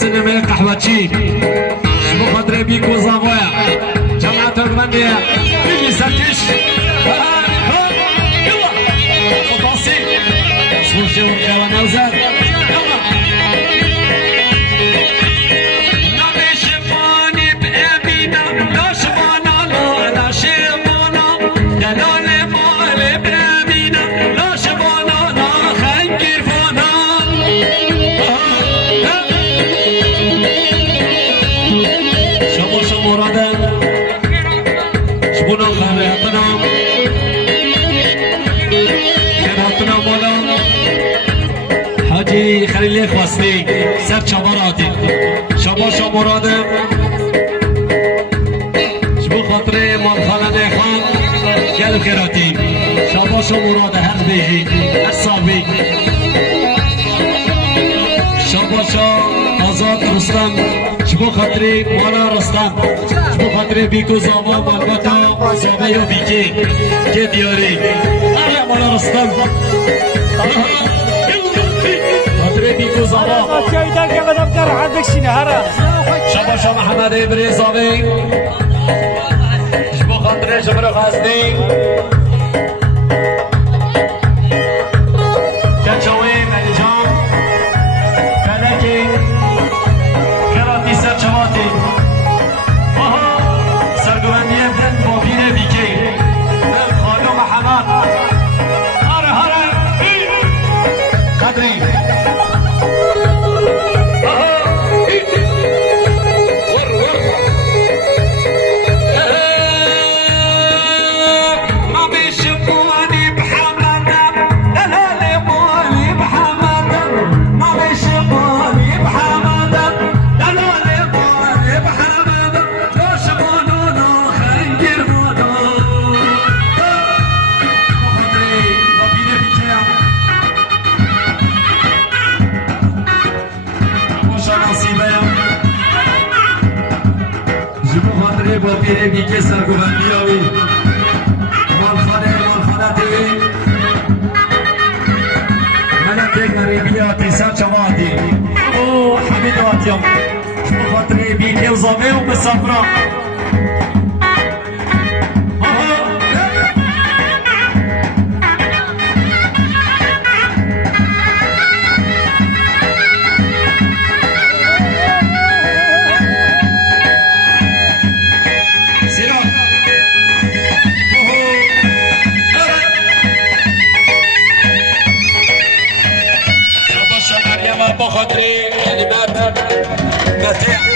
سينما قهوتشي شنو خاطري بيكو زافويا جماعة المغنية اللي ساكش يلا فانتاسي صوشي وكوانا وزاد حاجی خلیل خواستی سر چماراتی شما مرادم شبو خاطر مالخانه خان گل خیراتی شما مراد هر بیجی هر صاحبی شما آزاد رستم شبو خاطر مالا رستم شبو خاطر بیکو زاوا مالباتا زاوه یا بیکی که دیاری آره مالا رستم بيكو زبا كيدا كما نقدر عندك شي نهار شبا محمد ابريزاوي شبو خاطري جبر غازني كاتشوي ملجام فلكي كراتي سرچواتي اها سرگوانيه بن بابين بيكي خالو محمد هره قدري بابیه بیگه سرگوبندی آوی مالخانه تیوی ملک غریبی آتی سر چواتی او حمید آتیم بخاطر بیگه و زامه و مسافران بخاطر كلمات متاع